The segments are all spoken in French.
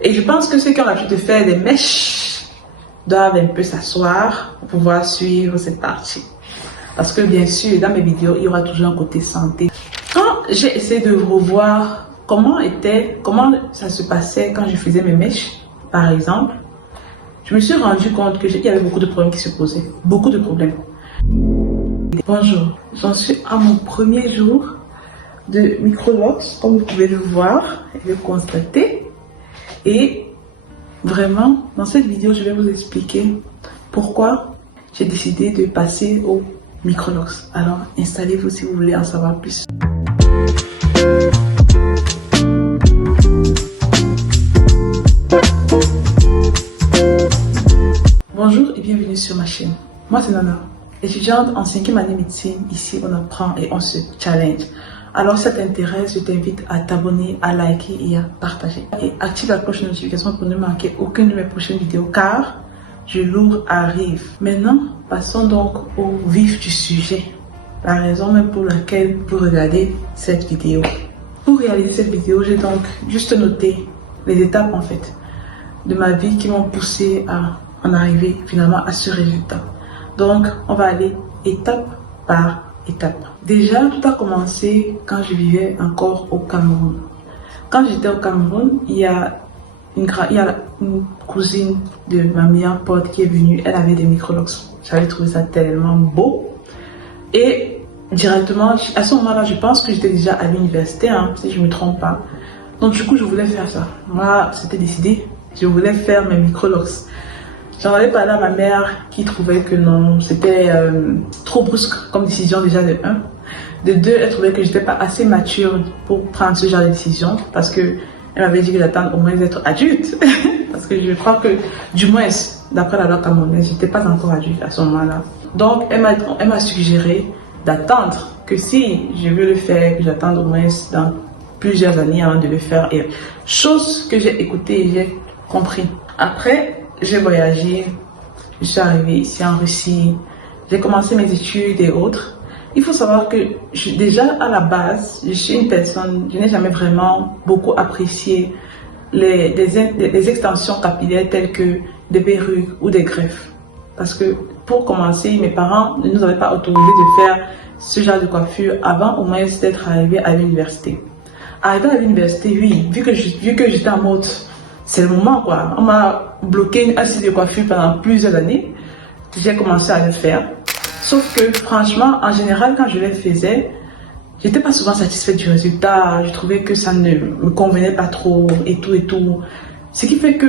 Et je pense que ceux qui ont l'habitude de faire des mèches doivent un peu s'asseoir pour pouvoir suivre cette partie. Parce que bien sûr, dans mes vidéos, il y aura toujours un côté santé. Quand j'ai essayé de revoir comment ça se passait quand je faisais mes mèches, par exemple, je me suis rendu compte qu'il y avait beaucoup de problèmes qui se posaient. Beaucoup de problèmes. Bonjour, j'en suis à mon premier jour de Microlox, comme vous pouvez le voir et le constater. Et vraiment, dans cette vidéo, je vais vous expliquer pourquoi j'ai décidé de passer au Microlox. Alors, installez-vous si vous voulez en savoir plus. Bonjour et bienvenue sur ma chaîne. Moi, c'est Nana, étudiante en 5e année médecine. Ici, on apprend et on se challenge. Alors, si ça t'intéresse, je t'invite à t'abonner, à liker et à partager. Et active la cloche de notification pour ne manquer aucune de mes prochaines vidéos car du lourd arrive. Maintenant, passons donc au vif du sujet. La raison même pour laquelle vous regardez cette vidéo. Pour réaliser cette vidéo, j'ai donc juste noté les étapes en fait de ma vie qui m'ont poussé à en arriver finalement à ce résultat. Donc, on va aller étape par étape. Déjà, tout a commencé quand je vivais encore au Cameroun. Quand j'étais au Cameroun, il y a une cousine de ma meilleure pote qui est venue. Elle avait des Microlox. J'avais trouvé ça tellement beau. Et directement, à ce moment-là, je pense que j'étais déjà à l'université, hein, si je ne me trompe pas. Donc du coup, je voulais faire ça. Moi, c'était décidé. Je voulais faire mes Microlox. J'en avais parlé à ma mère qui trouvait que non, c'était trop brusque comme décision déjà de 1. De 2, elle trouvait que j'étais pas assez mature pour prendre ce genre de décision parce que elle m'avait dit que j'attends au moins d'être adulte. Parce que je crois que, du moins, d'après la loi camerounaise, j'étais pas encore adulte à ce moment-là. Donc, elle m'a suggéré d'attendre que si je veux le faire, que j'attende au moins dans plusieurs années avant de le faire. Et chose que j'ai écoutée et j'ai compris. Après, j'ai voyagé, je suis arrivée ici en Russie, j'ai commencé mes études et autres. Il faut savoir que déjà à la base, je suis une personne, je n'ai jamais vraiment beaucoup apprécié les extensions capillaires telles que des perruques ou des greffes. Parce que pour commencer, mes parents ne nous avaient pas autorisé de faire ce genre de coiffure avant au moins d'être arrivé à l'université. Arrivé à l'université, oui, vu que j'étais en mode, c'est le moment quoi. On m'a bloqué un style de coiffure pendant plusieurs années. J'ai commencé à le faire. Sauf que franchement, en général, quand je les faisais, j'étais pas souvent satisfaite du résultat. Je trouvais que ça ne me convenait pas trop et tout et tout. Ce qui fait que,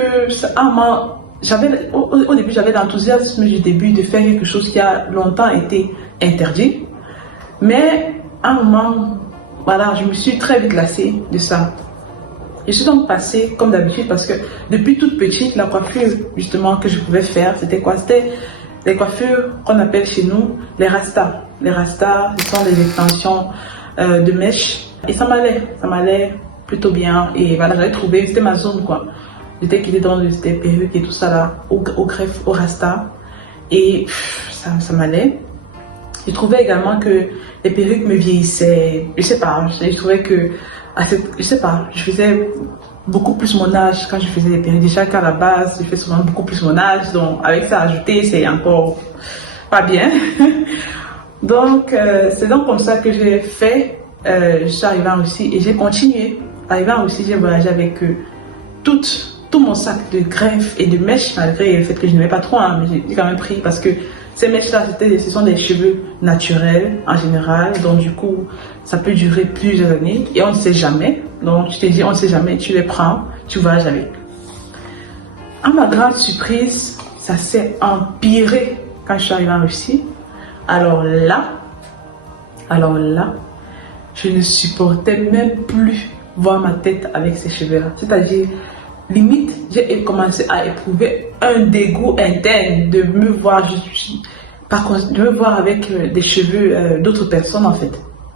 au début, j'avais l'enthousiasme du début de faire quelque chose qui a longtemps été interdit. Mais à un moment, voilà, je me suis très vite lassée de ça. Je suis donc passée comme d'habitude parce que depuis toute petite, la coiffure justement que je pouvais faire, c'était quoi? C'était les coiffures qu'on appelle chez nous les rastas. Les rastas, ce sont des extensions de mèches. Et ça m'allait plutôt bien. Et voilà, j'avais trouvé, c'était ma zone quoi. J'étais quitté dans les perruques et tout ça là, au greffe, au rasta. Et ça m'allait. Je trouvais également que les perruques me vieillissaient. Je sais pas, je trouvais que je sais pas, je faisais beaucoup plus mon âge quand je faisais des perruques. Déjà qu'à la base, je fais souvent beaucoup plus mon âge, donc avec ça ajouté, c'est encore pas bien. Donc, c'est donc comme ça que j'ai fait. Je suis arrivée en Russie et j'ai continué. Arrivée en Russie, j'ai voyagé avec tout mon sac de greffes et de mèches, malgré le fait que je n'aimais pas trop, hein, mais j'ai quand même pris parce que ces mèches-là, ce sont des cheveux naturels en général, donc du coup, ça peut durer plusieurs années et on ne sait jamais. Donc, je t'ai dit, on ne sait jamais, tu les prends, tu voyages avec. À ma grande surprise, ça s'est empiré quand je suis arrivée en Russie. Alors là, je ne supportais même plus voir ma tête avec ces cheveux-là. C'est-à-dire, limite, j'ai commencé à éprouver un dégoût interne de me voir, de me voir avec des cheveux d'autres personnes en fait.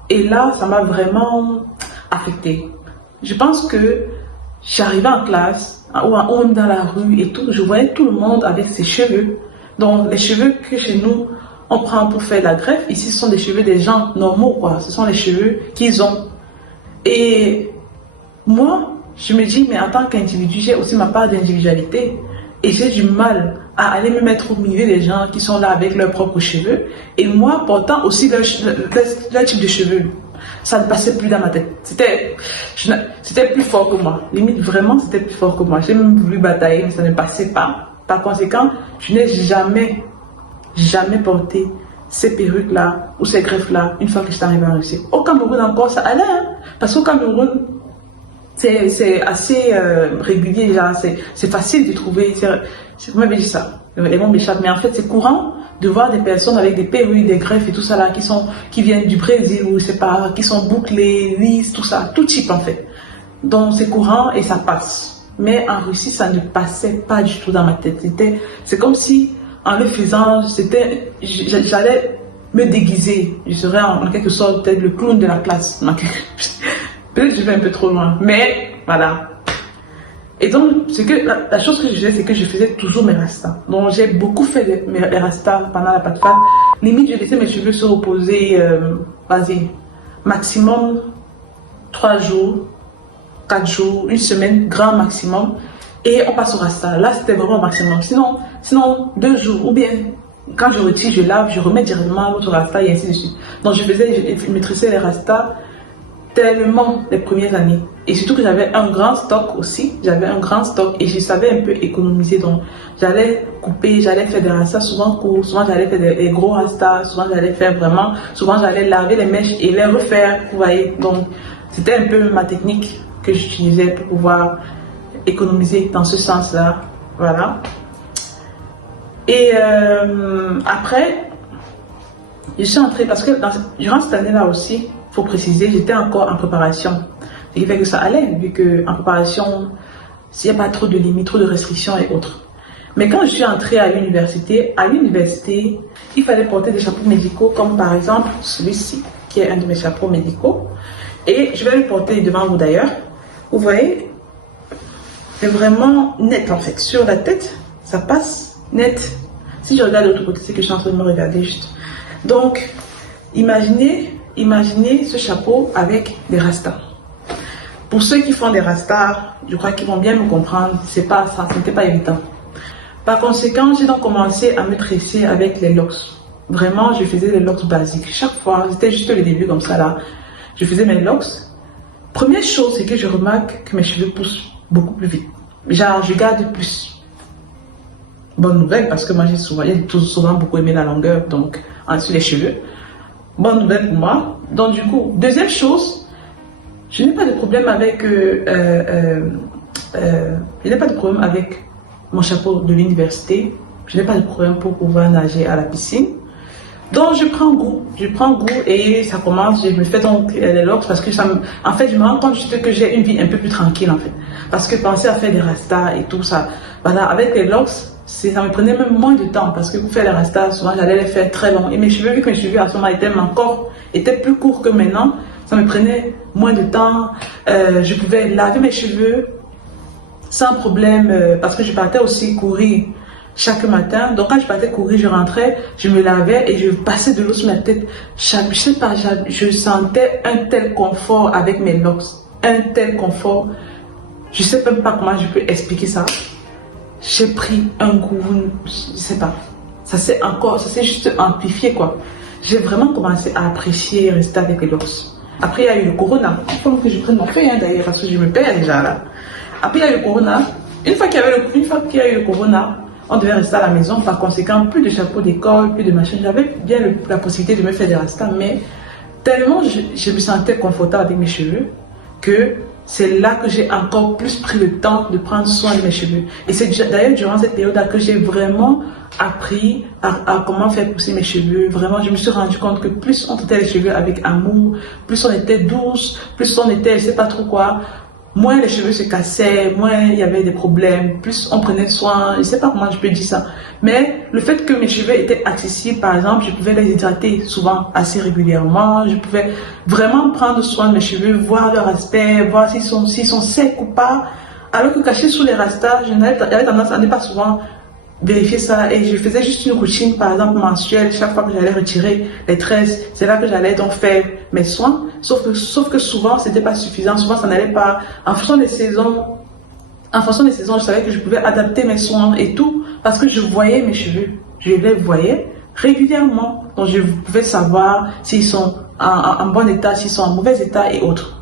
Et là, ça m'a vraiment affectée. Je pense que j'arrivais en classe ou même dans la rue et tout, je voyais tout le monde avec ses cheveux. Donc les cheveux que chez nous, on prend pour faire la greffe, ici ce sont des cheveux des gens normaux quoi. Ce sont les cheveux qu'ils ont. Et moi, je me dis, mais en tant qu'individu, j'ai aussi ma part d'individualité. Et j'ai du mal à aller me mettre au milieu des gens qui sont là avec leurs propres cheveux. Et moi, portant aussi leur type de cheveux. Ça ne passait plus dans ma tête. C'était plus fort que moi. Limite, vraiment, c'était plus fort que moi. J'ai même voulu batailler, mais ça ne passait pas. Par conséquent, je n'ai jamais porté ces perruques-là ou ces greffes-là une fois que j'étais arrivée en Russie. Au Cameroun encore, ça allait, hein, parce qu'au Cameroun, c'est assez régulier, c'est facile de trouver. Vous m'avez dit ça, les mots m'échappent, mais en fait, c'est courant de voir des personnes avec des perruques, des greffes et tout ça là, qui viennent du Brésil ou je sais pas, qui sont bouclées, lisses, tout ça, tout type en fait. Donc c'est courant et ça passe. Mais en Russie, ça ne passait pas du tout dans ma tête. C'est comme si, en le faisant, j'allais me déguiser. Je serais en quelque sorte peut-être le clown de la classe. Peut-être que je vais un peu trop loin, mais voilà. Et donc, la chose que je faisais, c'est que je faisais toujours mes rastas. Donc, j'ai beaucoup fait les rastas pendant la patfat. Limite, je laissais mes cheveux se reposer, vas-y, maximum 3 jours, 4 jours, une semaine, grand maximum. Et on passe au rasta. Là, c'était vraiment maximum. Sinon 2 jours, ou bien, quand je retire, je lave, je remets directement l'autre rasta et ainsi de suite. Donc, je maîtrisais les rastas tellement les premières années. Et surtout que j'avais un grand stock aussi. J'avais un grand stock et je savais un peu économiser. Donc, j'allais couper, j'allais faire des rastas souvent courts, souvent j'allais faire des gros rastas, souvent j'allais laver les mèches et les refaire, vous voyez. Donc, c'était un peu ma technique que j'utilisais pour pouvoir économiser dans ce sens-là. Voilà. Et après, je suis entrée parce que durant cette année-là aussi, il faut préciser, j'étais encore en préparation. Ce qui fait que ça allait, vu qu'en préparation, s'il n'y a pas trop de limites, trop de restrictions et autres. Mais quand je suis entrée à l'université, il fallait porter des chapeaux médicaux, comme par exemple celui-ci, qui est un de mes chapeaux médicaux. Et je vais le porter devant vous d'ailleurs. Vous voyez, c'est vraiment net en fait. Sur la tête, ça passe net. Si je regarde de l'autre côté, c'est que je suis en train de me regarder juste. Donc, imaginez ce chapeau avec des rastas. Pour ceux qui font des rastas, je crois qu'ils vont bien me comprendre. Ce n'était pas évident. Par conséquent, j'ai donc commencé à me tresser avec les locks. Vraiment, je faisais les locks basiques. Chaque fois, c'était juste le début comme ça là. Je faisais mes locks. Première chose, c'est que je remarque que mes cheveux poussent beaucoup plus vite. Genre, je garde plus. Bonne nouvelle, parce que moi, j'ai souvent beaucoup aimé la longueur, donc, ensuite les cheveux. Bonne nouvelle pour moi. Donc, du coup, deuxième chose, je n'ai pas de problème avec mon chapeau de l'université. Je n'ai pas de problème pour pouvoir nager à la piscine. Donc je prends goût et ça commence, je me fais donc les locks parce que en fait je me rends compte juste que j'ai une vie un peu plus tranquille en fait. Parce que penser à faire des rastas et tout ça, voilà, avec les locks, ça me prenait même moins de temps parce que pour faire les rastas, souvent j'allais les faire très longs. Et mes cheveux, vu que mes cheveux à ce moment étaient plus courts que maintenant, ça me prenait moins de temps. Je pouvais laver mes cheveux sans problème parce que je partais aussi courir chaque matin. Donc quand je partais courir, je rentrais, je me lavais et je passais de l'eau sur ma tête. Je sais pas, je sentais un tel confort avec mes locks. Un tel confort. Je sais même pas comment je peux expliquer ça. J'ai pris un goût, je sais pas. Ça s'est juste amplifié quoi. J'ai vraiment commencé à apprécier rester avec les locks. Après il y a eu le corona. Il faut que je prenne mon feuille d'ailleurs parce que je me perds déjà là. Après il y a eu le corona. Une fois qu'il y a eu le corona, on devait rester à la maison, par conséquent, plus de chapeaux d'école, plus de machines. J'avais bien la possibilité de me faire des rastas, mais tellement je me sentais confortable avec mes cheveux que c'est là que j'ai encore plus pris le temps de prendre soin de mes cheveux. Et c'est d'ailleurs durant cette période-là que j'ai vraiment appris à comment faire pousser mes cheveux. Vraiment, je me suis rendu compte que plus on traitait les cheveux avec amour, plus on était douce, plus on était, je sais pas trop quoi, moins les cheveux se cassaient, moins il y avait des problèmes, plus on prenait soin, je ne sais pas comment je peux dire ça. Mais le fait que mes cheveux étaient accessibles, par exemple, je pouvais les hydrater souvent assez régulièrement, je pouvais vraiment prendre soin de mes cheveux, voir leur aspect, voir s'ils sont secs ou pas. Alors que cachés sous les rastas, j'avais tendance à ne pas souvent vérifier ça et je faisais juste une routine, par exemple mensuelle, chaque fois que j'allais retirer les tresses, c'est là que j'allais donc faire mes soins. Sauf que souvent, c'était pas suffisant, souvent ça n'allait pas. En fonction des saisons, je savais que je pouvais adapter mes soins et tout, parce que je voyais mes cheveux, je les voyais régulièrement, donc je pouvais savoir s'ils sont en bon état, s'ils sont en mauvais état et autres.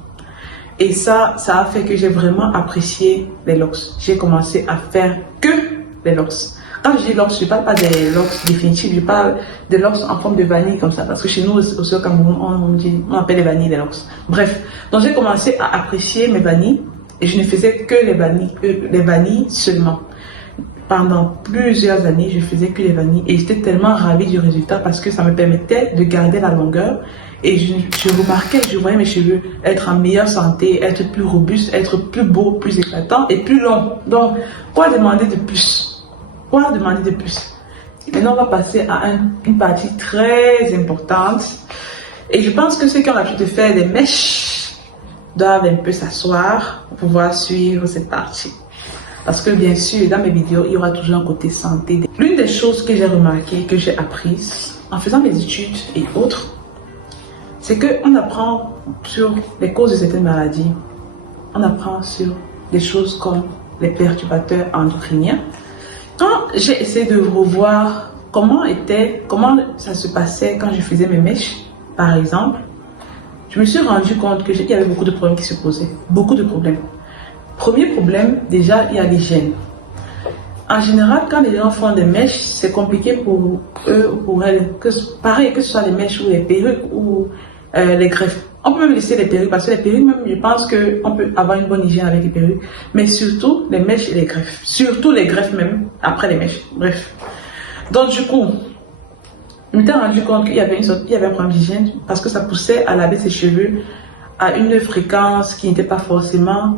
Et ça a fait que j'ai vraiment apprécié les locks. J'ai commencé à faire que les locks. Quand je dis locks, je ne parle pas des locks définitifs, je parle des locks en forme de vanille comme ça. Parce que chez nous, aussi au Cameroun, on appelle les vanilles les locks. Bref, donc j'ai commencé à apprécier mes vanilles et je ne faisais que les vanilles seulement. Pendant plusieurs années, je faisais que les vanilles et j'étais tellement ravie du résultat parce que ça me permettait de garder la longueur. Et je remarquais, je voyais mes cheveux être en meilleure santé, être plus robustes, être plus beaux, plus éclatants et plus longs. Donc, quoi demander de plus? Quoi demander de plus? Maintenant, on va passer à une partie très importante. Et je pense que ceux qui ont l'habitude de faire des mèches doivent un peu s'asseoir pour pouvoir suivre cette partie. Parce que bien sûr, dans mes vidéos, il y aura toujours un côté santé. L'une des choses que j'ai remarqué, que j'ai apprises en faisant mes études et autres, c'est qu'on apprend sur les causes de certaines maladies. On apprend sur des choses comme les perturbateurs endocriniens. Quand j'ai essayé de revoir comment ça se passait quand je faisais mes mèches, par exemple, je me suis rendu compte qu'il y avait beaucoup de problèmes qui se posaient. Beaucoup de problèmes. Premier problème, déjà, il y a l'hygiène. En général, quand les gens font des mèches, c'est compliqué pour eux ou pour elles. Pareil, que ce soit les mèches ou les perruques ou les greffes. On peut même laisser les perruques parce que les perruques, même, je pense qu'on peut avoir une bonne hygiène avec les perruques. Mais surtout, les mèches et les greffes. Surtout les greffes même, après les mèches. Bref. Donc, du coup, je m'étais rendu compte qu'il y avait un problème d'hygiène parce que ça poussait à laver ses cheveux à une fréquence qui n'était pas forcément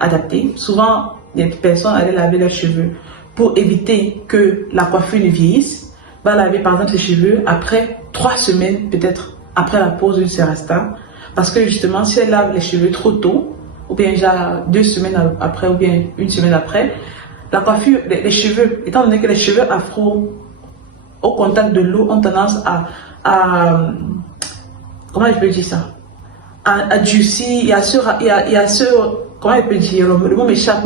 adaptée. Souvent, les personnes allaient laver leurs cheveux pour éviter que la coiffure ne vieillisse. Va laver par exemple les cheveux après 3 semaines peut-être après la pose d'une Serasta, parce que justement si elle lave les cheveux trop tôt, ou bien déjà 2 semaines après, ou bien 1 semaine après, la coiffure, les cheveux, étant donné que les cheveux afro au contact de l'eau ont tendance à comment je peux dire ça, à durcir, et à se comment je peux dire, le mot m'échappe,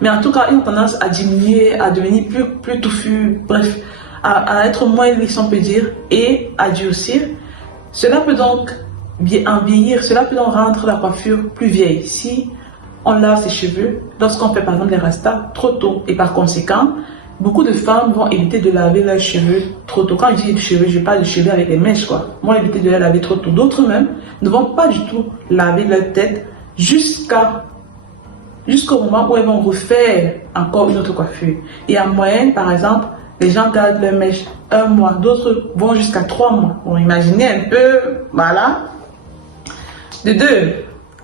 mais en tout cas ils ont tendance à diminuer, à devenir plus touffus, bref, à être moins lisses on peut dire, et à durcir. Cela peut donc en vieillir, cela peut donc rendre la coiffure plus vieille si on lave ses cheveux lorsqu'on fait par exemple des rastas trop tôt. Et par conséquent, beaucoup de femmes vont éviter de laver leurs cheveux trop tôt. Quand je dis cheveux, je parle de cheveux avec les mèches quoi. Vont éviter de les laver trop tôt. D'autres même ne vont pas du tout laver leur tête jusqu'au moment où elles vont refaire encore une autre coiffure. Et en moyenne, par exemple, les gens gardent leurs mèches 1 mois, d'autres vont jusqu'à 3 mois. Bon, imaginez un peu, voilà. De 2,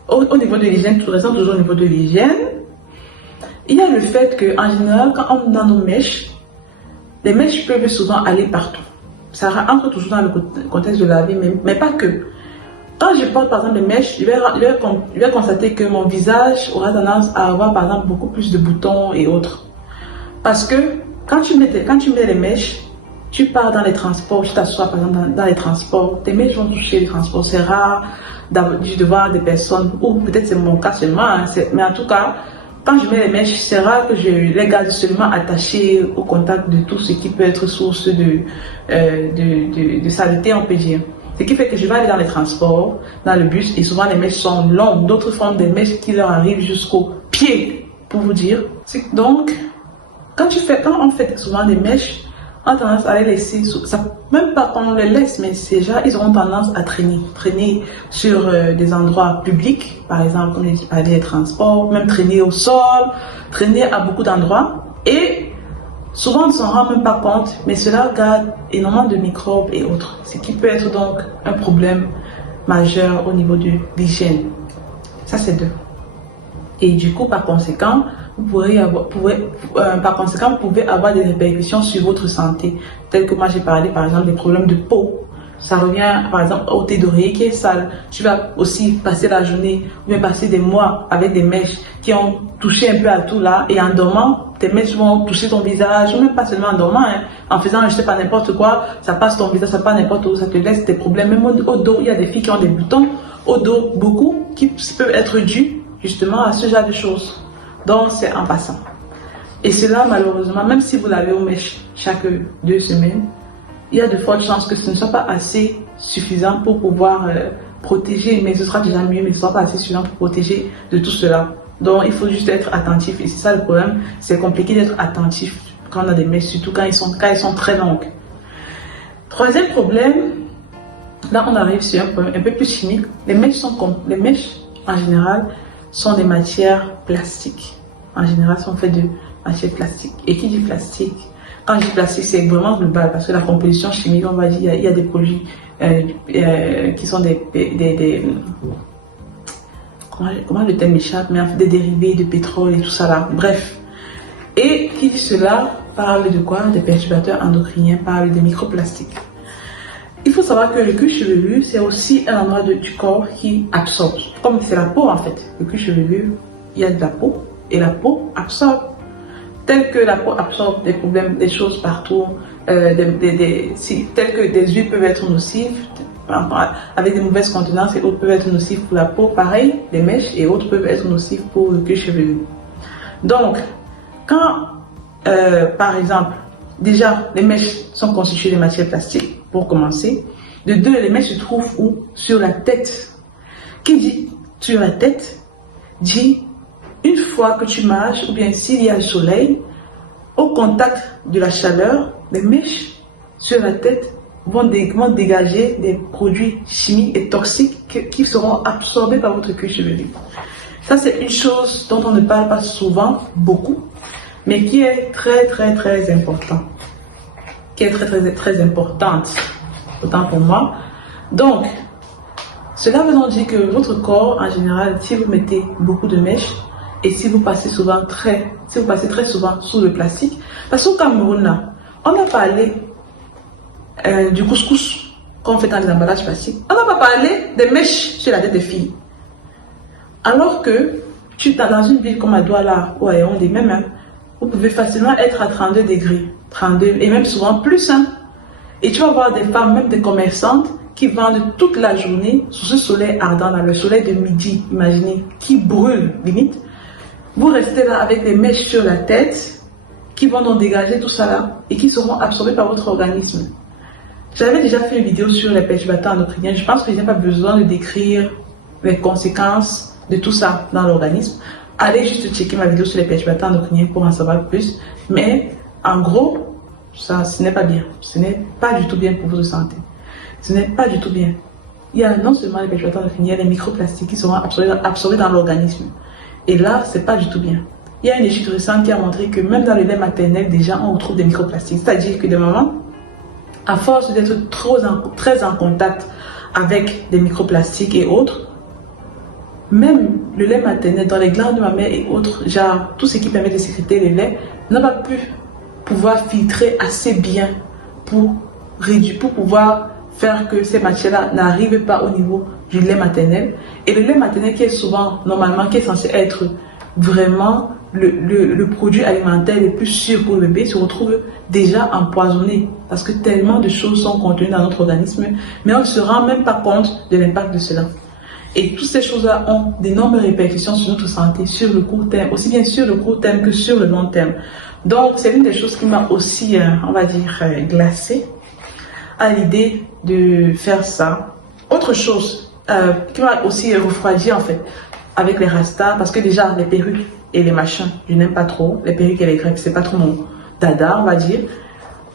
au niveau de l'hygiène, tout reste toujours au niveau de l'hygiène. Il y a le fait qu'en général, quand on a nos mèches, les mèches peuvent souvent aller partout. Ça entre toujours dans le contexte de la vie, mais pas que. Quand je porte par exemple les mèches, je vais constater que mon visage aura tendance à avoir par exemple beaucoup plus de boutons et autres. Parce que quand tu mets les mèches, tu pars dans les transports, tu t'assois par exemple dans les transports, tes mèches vont toucher les transports. C'est rare de voir des personnes, ou peut-être c'est mon cas seulement, mais en tout cas, quand je mets les mèches, c'est rare que je les garde seulement attachées au contact de tout ce qui peut être source de saleté, on peut dire. Ce qui fait que je vais aller dans les transports, dans le bus, et souvent les mèches sont longues. D'autres font des mèches qui leur arrivent jusqu'aux pieds, pour vous dire. Donc, quand on fait souvent des mèches, on a tendance à les laisser, même pas qu'on les laisse, mais déjà, ils auront tendance à traîner sur des endroits publics, par exemple, comme je parlais des transports, même traîner au sol, traîner à beaucoup d'endroits. Et souvent, on ne s'en rend même pas compte, mais cela garde énormément de microbes et autres, ce qui peut être donc un problème majeur au niveau de l'hygiène. Ça, c'est 2. Et du coup, par conséquent, vous pouvez avoir des répercussions sur votre santé, telles que moi j'ai parlé par exemple des problèmes de peau, Ça revient par exemple au thé d'oreiller qui est sale. Tu vas aussi passer la journée ou bien passer des mois avec des mèches qui ont touché un peu à tout là, et en dormant, tes mèches vont toucher ton visage, ou même pas seulement en dormant, hein. En faisant je sais pas n'importe quoi, ça passe ton visage, ça passe n'importe où, ça te laisse des problèmes. Même au dos, il y a des filles qui ont des boutons au dos, beaucoup, qui peuvent être dus justement à ce genre de choses. Donc c'est en passant. Et cela, malheureusement, même si vous l'avez aux mèches chaque 2 semaines, il y a de fortes chances que ce ne soit pas assez suffisant pour pouvoir protéger, mais ce sera déjà mieux, mais ce ne sera pas assez suffisant pour protéger de tout cela. Donc il faut juste être attentif, et c'est ça le problème, c'est compliqué d'être attentif quand on a des mèches, surtout quand elles sont très longues. Troisième problème, là on arrive sur un problème un peu plus chimique. Les mèches en général sont des matières plastiques. En général sont faites de matières plastiques. Et qui dit plastique? Quand je dis plastique, c'est vraiment global, parce que la composition chimique, on va dire, il y a des produits qui sont comment le terme m'échappe, mais des dérivés de pétrole et tout ça là. Bref. Et qui dit cela parle de quoi? Des perturbateurs endocriniens, parle des microplastiques. Il faut savoir que le cuir chevelu, c'est aussi un endroit du corps qui absorbe. Comme c'est la peau en fait. Le cuir chevelu, il y a de la peau, et la peau absorbe. Tel que la peau absorbe des problèmes, des choses partout, tel que des huiles peuvent être nocives, avec des mauvaises contenances et autres peuvent être nocives pour la peau, pareil, les mèches et autres peuvent être nocives pour le cuir chevelu. Donc, quand, par exemple, déjà, les mèches sont constituées de matières plastiques, pour commencer. De deux, les mèches se trouvent où? Sur la tête. Qui dit sur la tête, dit une fois que tu marches, ou bien s'il y a le soleil, au contact de la chaleur, les mèches sur la tête vont dégager des produits chimiques et toxiques qui seront absorbés par votre cuir chevelu. Ça, c'est une chose dont on ne parle pas souvent, beaucoup, mais qui est très important. Qui est très importante, autant pour moi. Donc, cela veut dire que votre corps, en général, si vous mettez beaucoup de mèches, et si vous passez très souvent sous le plastique, parce qu'au Cameroun, là, on a parlé du couscous qu'on fait dans les emballages plastiques. On n'a pas parlé des mèches sur la tête des filles. Alors que tu es dans une ville comme à Douala ou à Yaoundé, même, vous pouvez facilement être à 32 degrés, 32 et même souvent plus. Et tu vas voir des femmes, même des commerçantes, qui vendent toute la journée sous ce soleil ardent, là, le soleil de midi, imaginez, qui brûle limite. Vous restez là avec les mèches sur la tête qui vont donc dégager tout ça là et qui seront absorbés par votre organisme. J'avais déjà fait une vidéo sur les perturbateurs endocriniens. Je pense que je n'ai pas besoin de décrire les conséquences de tout ça dans l'organisme. Allez juste checker ma vidéo sur les perturbateurs endocriniens pour en savoir plus. Mais en gros, ça, ce n'est pas bien. Ce n'est pas du tout bien pour votre santé. Ce n'est pas du tout bien. Il y a non seulement les perturbateurs endocriniens, il y a les microplastiques qui seront absorbés dans l'organisme. Et là, c'est pas du tout bien. Il y a une étude récente qui a montré que même dans le lait maternel, déjà, on retrouve des microplastiques. C'est-à-dire que des mamans, à force d'être très en contact avec des microplastiques et autres, même le lait maternel, dans les glandes de ma mère et autres, genre tout ce qui permet de sécréter le lait, n'a pas pu pouvoir filtrer assez bien pour pouvoir faire que ces matières-là n'arrivent pas au niveau du lait maternel. Et le lait maternel qui est souvent, normalement, qui est censé être vraiment le produit alimentaire le plus sûr pour le bébé, se retrouve déjà empoisonné parce que tellement de choses sont contenues dans notre organisme, mais on ne se rend même pas compte de l'impact de cela. Et toutes ces choses-là ont d'énormes répercussions sur notre santé, sur le court terme, aussi bien sur le court terme que sur le long terme. Donc, c'est une des choses qui m'a aussi, on va dire, glacée à l'idée de faire ça. Autre chose qui m'a aussi refroidi en fait avec les rastas, parce que déjà les perruques et les machins, je n'aime pas trop. Les perruques et les crêpes, c'est pas trop mon dada, on va dire.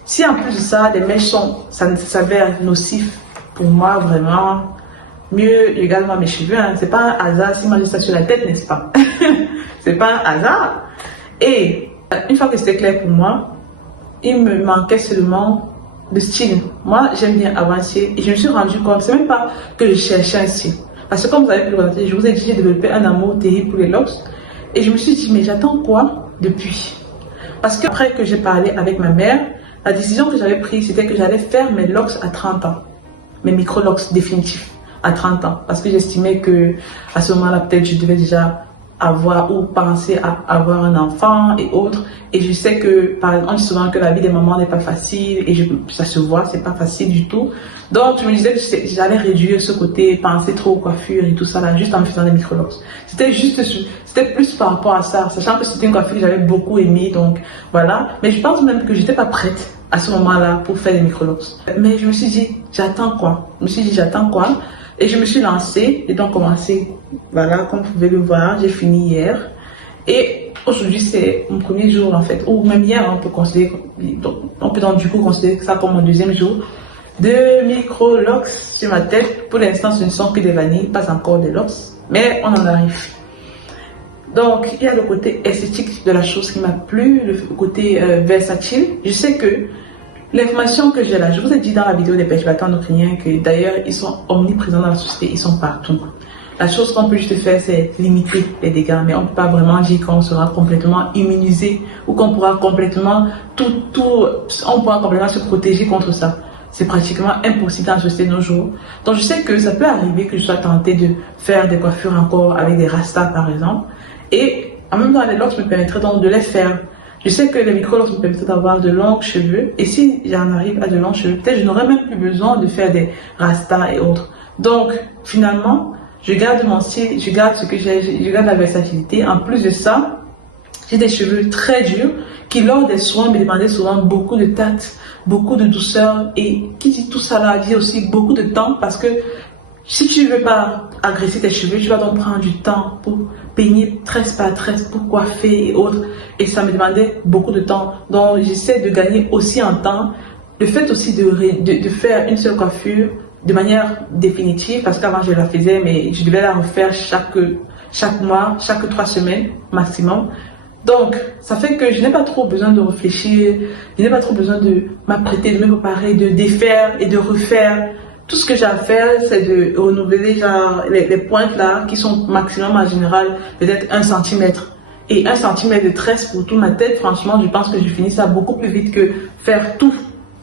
Si en plus de ça, les mèches ça s'avère nocif pour moi vraiment, mieux également mes cheveux. C'est pas un hasard si moi j'ai ça sur la tête, n'est-ce pas? C'est pas un hasard. Et une fois que c'était clair pour moi, il me manquait seulement le style. Moi, j'aime bien avancer et je me suis rendu compte, c'est même pas que je cherchais un style. Parce que comme vous avez pu le constater, je vous ai dit, j'ai développé un amour terrible pour les locks. Et je me suis dit, mais j'attends quoi depuis? Parce qu'après que j'ai parlé avec ma mère, la décision que j'avais prise, c'était que j'allais faire mes locks à 30 ans. mes micro-locks définitifs à 30 ans. Parce que j'estimais que à ce moment-là, peut-être je devais déjà avoir ou penser à avoir un enfant et autres. Et je sais que, par exemple, on dit souvent que la vie des mamans n'est pas facile et ça se voit, c'est pas facile du tout. Donc, je me disais que j'allais réduire ce côté, penser trop aux coiffures et tout ça là, juste en me faisant des micro-locks. C'était plus par rapport à ça, sachant que c'était une coiffure que j'avais beaucoup aimée, donc voilà. Mais je pense même que j'étais pas prête à ce moment-là pour faire des micro-locks. Mais je me suis dit, j'attends quoi? Je me suis dit, j'attends quoi? Et je me suis lancée et donc commencé, voilà, comme vous pouvez le voir, j'ai fini hier. Et aujourd'hui, c'est mon premier jour en fait, ou même hier, on peut donc du coup considérer ça comme mon deuxième jour de micro-locks sur ma tête. Pour l'instant, ce ne sont que des vanilles, pas encore des locks, mais on en arrive. Donc, il y a le côté esthétique de la chose qui m'a plu, le côté versatile. Je sais que l'information que j'ai là, je vous ai dit dans la vidéo des perturbateurs endocriniens que d'ailleurs, ils sont omniprésents dans la société, ils sont partout. La chose qu'on peut juste faire, c'est limiter les dégâts, mais on ne peut pas vraiment dire qu'on sera complètement immunisé ou qu'on pourra complètement on pourra complètement se protéger contre ça. C'est pratiquement impossible dans la société de nos jours. Donc je sais que ça peut arriver que je sois tentée de faire des coiffures encore avec des rastas par exemple. Et en même temps, les locks me permettraient donc de les faire. Je sais que les micro-locks me permettraient d'avoir de longs cheveux. Et si j'en arrive à de longs cheveux, peut-être je n'aurais même plus besoin de faire des rastas et autres. Donc finalement, je garde mon style, je garde ce que j'ai, je garde la versatilité. En plus de ça, j'ai des cheveux très durs qui, lors des soins, me demandaient souvent beaucoup de tact, beaucoup de douceur. Et qui dit tout ça là, dit aussi beaucoup de temps parce que si tu ne veux pas agresser tes cheveux, tu vas donc prendre du temps pour peigner tresse par tresse, pour coiffer et autres. Et ça me demandait beaucoup de temps. Donc j'essaie de gagner aussi en temps. Le fait aussi de faire une seule coiffure de manière définitive, parce qu'avant je la faisais, mais je devais la refaire chaque mois, chaque 3 semaines maximum. Donc, ça fait que je n'ai pas trop besoin de réfléchir, je n'ai pas trop besoin de m'apprêter, de me préparer, de défaire et de refaire. Tout ce que j'ai à faire, c'est de renouveler genre, les pointes là, qui sont maximum en général peut-être 1 cm. Et 1 cm de tresse pour toute ma tête, franchement, je pense que je finis ça beaucoup plus vite que faire tout.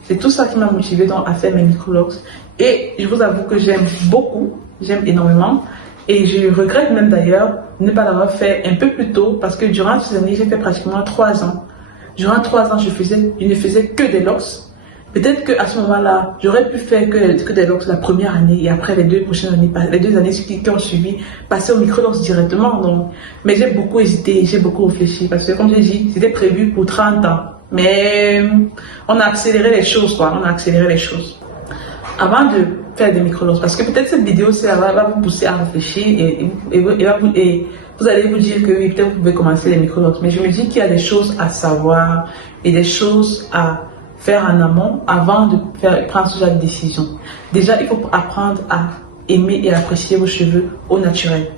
C'est tout ça qui m'a motivé donc à faire mes micro-locks. Et je vous avoue que j'aime beaucoup, j'aime énormément. Et je regrette même d'ailleurs de ne pas l'avoir fait un peu plus tôt parce que durant ces années, j'ai fait pratiquement 3 ans. Durant 3 ans, je ne faisais que des locks. Peut-être qu'à ce moment-là, j'aurais pu faire que des locks la première année et après les 2 prochaines années, les 2 années qui ont suivi, passer au micro-locks directement. Donc. Mais j'ai beaucoup hésité, j'ai beaucoup réfléchi parce que comme j'ai dit, c'était prévu pour 30 ans. Mais on a accéléré les choses, quoi. On a accéléré les choses. Avant de faire des micro-locks, parce que peut-être cette vidéo va vous pousser à réfléchir et vous allez vous dire que oui, peut-être vous pouvez commencer les micro-locks. Mais je me dis qu'il y a des choses à savoir et des choses à faire en amont avant de prendre ce genre de décision. Déjà, il faut apprendre à aimer et apprécier vos cheveux au naturel.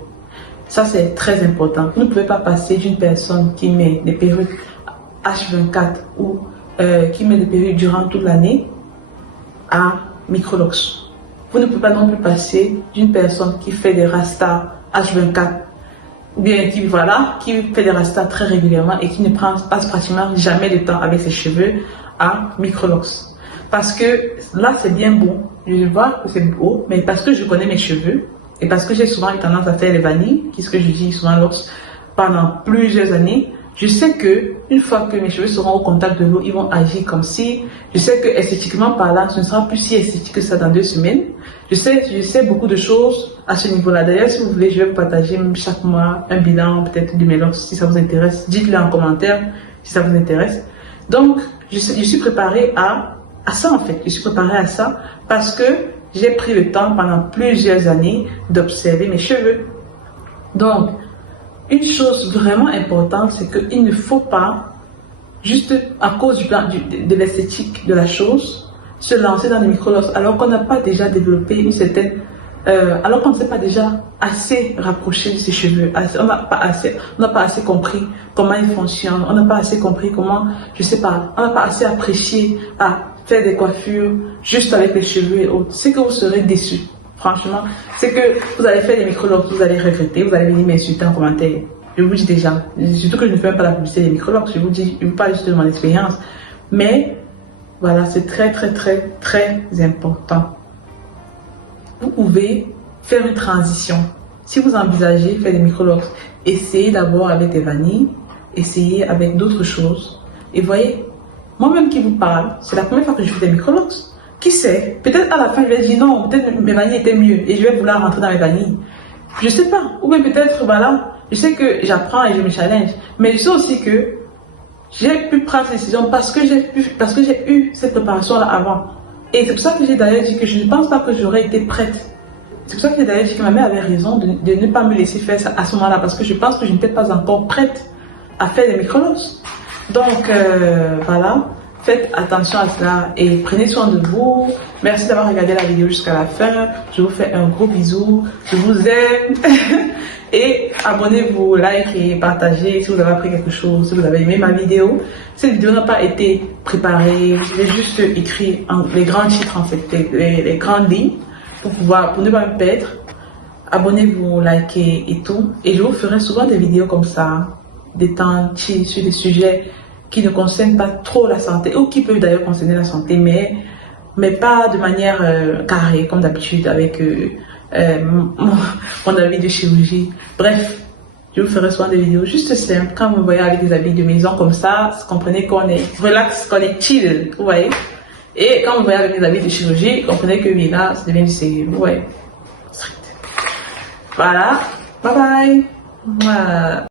Ça, c'est très important. Vous ne pouvez pas passer d'une personne qui met des perruques H24 ou qui met des perruques durant toute l'année à micro-locks. Vous ne pouvez pas non plus passer d'une personne qui fait des rastas H24 ou bien qui fait des rastas très régulièrement et qui ne passe pratiquement jamais de temps avec ses cheveux à micro-locks. Parce que là, c'est bien beau. Je vois que c'est beau, mais parce que je connais mes cheveux et parce que j'ai souvent eu tendance à faire les vanilles, qui est ce que je dis souvent locks, pendant plusieurs années, je sais que une fois que mes cheveux seront au contact de l'eau, ils vont agir comme si. Je sais que esthétiquement parlant, ce ne sera plus si esthétique que ça dans 2 semaines. Je sais beaucoup de choses à ce niveau-là. D'ailleurs, si vous voulez, je vais vous partager chaque mois un bilan peut-être de mes locks si ça vous intéresse. Dites-le en commentaire si ça vous intéresse. Donc, je suis préparée à ça en fait. Je suis préparée à ça parce que j'ai pris le temps pendant plusieurs années d'observer mes cheveux. Donc, une chose vraiment importante, c'est qu'il ne faut pas, juste à cause de l'esthétique de la chose, se lancer dans les micro-locks alors qu'on n'a pas déjà développé une certaine... alors qu'on ne s'est pas déjà assez rapproché de ses cheveux. On n'a pas assez compris comment ils fonctionnent. On n'a pas assez compris comment, je sais pas, on n'a pas assez apprécié à faire des coiffures juste avec les cheveux et autres. C'est que vous serez déçus. Franchement, c'est que vous allez faire des micro-locks, vous allez regretter, vous allez venir m'insulter en commentaire. Je vous dis déjà, surtout que je ne fais même pas la publicité des micro-locks, je vous parle juste de mon expérience. Mais voilà, c'est très très très très important. vous pouvez faire une transition. Si vous envisagez faire des microlocs, essayez d'abord avec des vanilles, essayez avec d'autres choses. Et voyez, moi-même qui vous parle, c'est la première fois que je fais des microlocs. Qui sait, peut-être à la fin je vais dire non, peut-être mes vanilles étaient mieux et je vais vouloir rentrer dans mes vanilles. Je sais pas, ou bien peut-être voilà, je sais que j'apprends et je me challenge, mais je sais aussi que j'ai pu prendre cette décision parce que j'ai eu cette préparation-là avant. Et c'est pour ça que j'ai d'ailleurs dit que je ne pense pas que j'aurais été prête. C'est pour ça que j'ai d'ailleurs dit que ma mère avait raison de ne pas me laisser faire ça à ce moment-là, parce que je pense que je n'étais pas encore prête à faire des microlocs. Donc voilà, faites attention à cela et prenez soin de vous. Merci d'avoir regardé la vidéo jusqu'à la fin. Je vous fais un gros bisou. Je vous aime. Et abonnez-vous, likez et partagez si vous avez appris quelque chose, si vous avez aimé ma vidéo. Cette vidéo n'a pas été préparée, j'ai juste écrit les grands titres en fait, les grandes lignes pour ne pas me perdre. Abonnez-vous, likez et tout. Et je vous ferai souvent des vidéos comme ça, des temps sur des sujets qui ne concernent pas trop la santé, ou qui peuvent d'ailleurs concerner la santé, mais pas de manière carrée comme d'habitude avec mon avis de chirurgie. Bref, je vous ferai souvent des vidéos juste simples. Quand vous me voyez avec des habits de maison comme ça, comprenez qu'on est relax, qu'on est chill, vous voyez. Et quand vous me voyez avec des habits de chirurgie, comprenez que oui, là, ça devient du sérieux, vous voyez. Voilà, bye bye. Voilà.